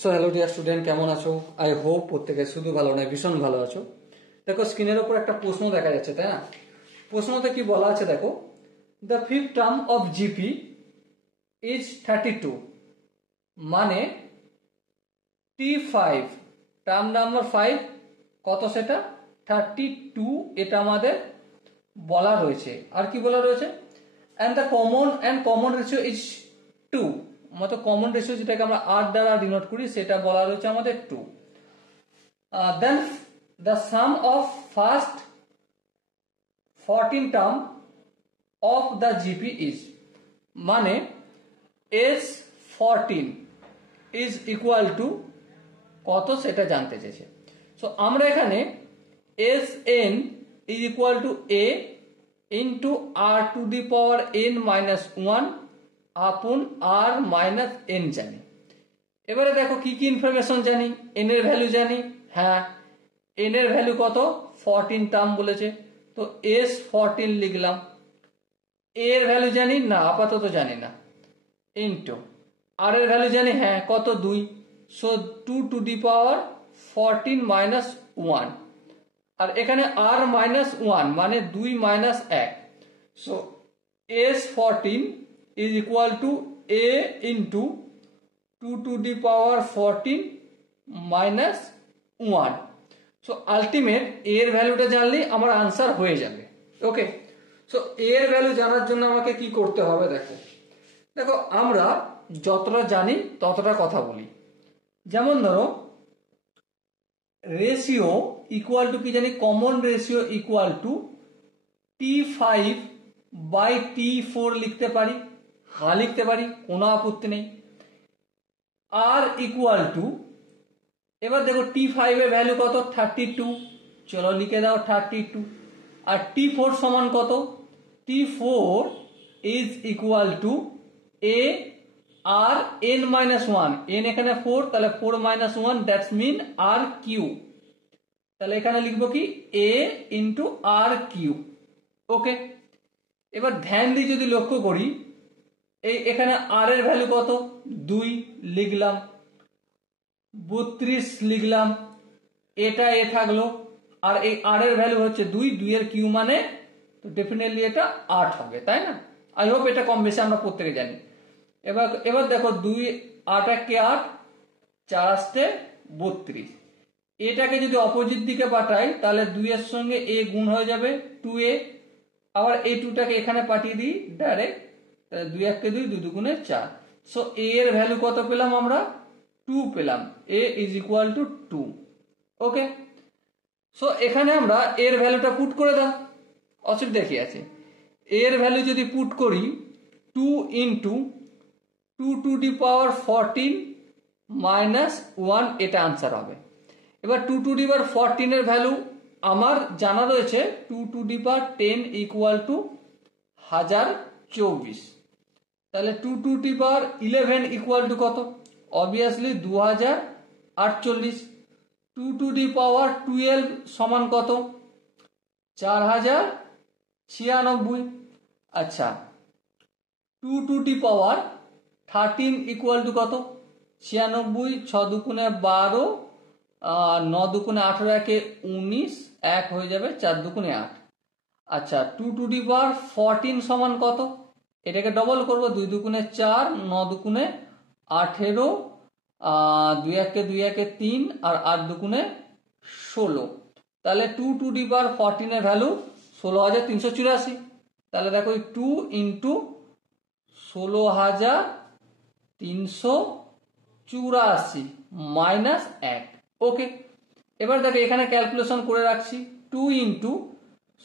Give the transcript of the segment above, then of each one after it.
So hello dear student, কেমন আছো? I hope প্রত্যেকে শুধু ভালো নয়, ভীষণ ভালো আছো। দেখো স্ক্রিনের ওপর একটা প্রশ্ন দেখা যাচ্ছে, তাই না? প্রশ্নতে কি বলা আছে দেখো, the fifth term of GP is 32, মানে T5 টার্ম নাম্বার 5 কত, সেটা 32 এটা আমাদের বলা রয়েছে। আর কি বলা রয়েছে, and the common ratio is 2, মতো কমন রেশিও যেটাকে আমরা আর দ্বারা ডিনোট করি সেটা বলা রয়েছে আমাদের 2। Then the sum of first 14 term of the GP is, মানে S14 ইজ ইকুয়াল টু কত সেটা জানতে চেয়েছে। সো আমরা এখানে Sn is equal to a into r to the power n minus 1 আপন r মাইনাস n জানি। এবারে দেখো কি কি ইনফরমেশন জানি, n এর ভ্যালু জানি, হ্যাঁ n এর ভ্যালু কত 14 টার্ম বলেছে, তো S14 লিখলাম। a এর ভ্যালু জানি না, আপাতত জানি না, ইন্টু r এর ভ্যালু জানি, হ্যাঁ কত 2, so 2 to the power 14 minus 1, আর এখানে r মাইনাস 1 মানে 2 minus 1, so S14 is equal to a into 2 to the power 14 minus 1. So ultimate এর ভ্যালুটা জানলেই আমার আনসার হয়ে যাবে। ওকে, সো এর ভ্যালু জানার জন্য আমাকে কি করতে হবে, দেখো দেখো আমরা যতটা জানি ততটা কথা বলি। যেমন ধরো রেশিও ইকুয়াল টু কি জানি, common ratio equal to T5 by T4 লিখতে পারি, হ্যাঁ লিখতে পারি, কোনো আপত্তি নেই। আর ইকুয়াল টু, এবার দেখো T5 এর ভ্যালু কত 32, চলো লিখে দাও 32, আর T4 সমান কত, T4 is equal to a r n minus 1, n এখানে 4, তাহলে 4 minus 1 that's mean r cube, তাহলে এখানে লিখবো কি a into r cube. Okay, এবার ধ্যান দিয়ে যদি লক্ষ্য করি, এই এখানে আর এর ভ্যালু কত 2 লিখলাম, 32 লিখলাম, এটা এ থাকলো, আর এই আর এর ভ্যালু হচ্ছে 2, 2 এর কিউ মানে তো ডেফিনেটলি এটা 8 হবে, তাই না? আই হোপ এটা কম বেশি আমরা প্রত্যেকে জানি। এবার দেখো 2 8 1 কে 8, 4 আসতে 32, এটাকে যদি অপোজিট দিকে পাঠাই তাহলে 2 এর সঙ্গে a গুণ হয়ে যাবে 2a, আবার এই 2টাকে এখানে পাঠিয়ে দিই ডাইরেক্ট, 2 1 কে 2, 2 দুগুণে 4, সো a এর ভ্যালু কত পেলাম আমরা 2 পেলাম, a is equal two 2। Okay, so এখানে আমরা এর ভ্যালুটা পুট করে দাও, অসুবিধা কি আছে? এর ভ্যালু যদি পুট করি 2 into 2 to the power 14 minus 1, এটা আনসার হবে। এবার 2 টু দি পাওয়ার 14 এর ভ্যালু আমার জানা রয়েছে 2 to the power 10 equal to 1024, তাহলে 2 to the power 11 equal to কত, অবভিয়াসলি 2048। 2 টু দি পাওয়ার 12 সমান কত, 4096। আচ্ছা, 2 to the power 13 equal to কত, 96, 6 দুগুণে 12, 9 দুগুণে 18, একে 19, 1 হয়ে যাবে, 4 দুগুণে 8। আচ্ছা, 2 টু দি পাওয়ার 14 সমান কত, এটাকে ডবল করব, 2 দুগুণে 4, 9 দুগুণে 18, 2 একে 2 একে 3, আর 8 দুগুণে 16, তাহলে 2 টু দি পাওয়ার 14 এর ভ্যালু 16384। তাহলে দেখো 2 ইন্টু 16384 মাইনাস 1। ওকে, এবার দেখো এখানে ক্যালকুলেশন করে রাখছি, 2 ইন্টু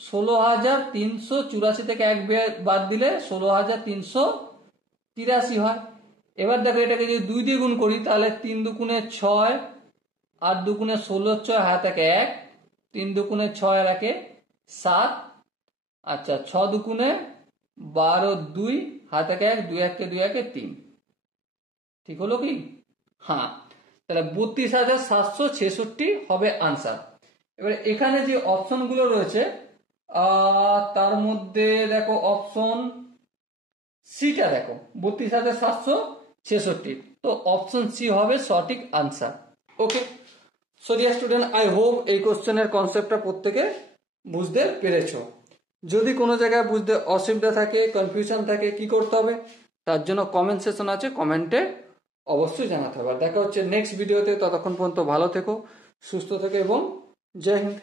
16384 থেকে 1 বাদ দিলে 16383 হয়। এবার দেখো এটাকে যদি 2 দিয়ে গুণ করি তাহলে 3 দুগুণে 6, 8 দুগুণে 16, 6 হাত একে 1, 3 দুগুণে 6 আর একে 7, আচ্ছা 6 দুগুণে 12, 2 হাত একে 1, 2 একে 2 একে 3, ঠিক হলো কি? হ্যাঁ, তাহলে 32,766 হবে আনসার। এবারে এখানে যে অপশন গুলো রয়েছে তার মধ্যে দেখো অপশন সিটা দেখো 32,766, তো অপশন সি হবে সঠিক answer. Okay, so dear student, I hope এই কোশ্চেনের কনসেপ্টটা প্রত্যেকে বুঝতে পেরেছো। যদি কোনো জায়গায় বুঝতে অসুবিধা থাকে, কনফিউশন থাকে, কি করতে হবে তার জন্য কমেন্ট সেকশন আছে, কমেন্টে অবশ্যই জানাতে হবে। আর দেখা হচ্ছে নেক্সট ভিডিওতে, ততক্ষণ পর্যন্ত ভালো থেকো, সুস্থ থেকো এবং জয় হিন্দ।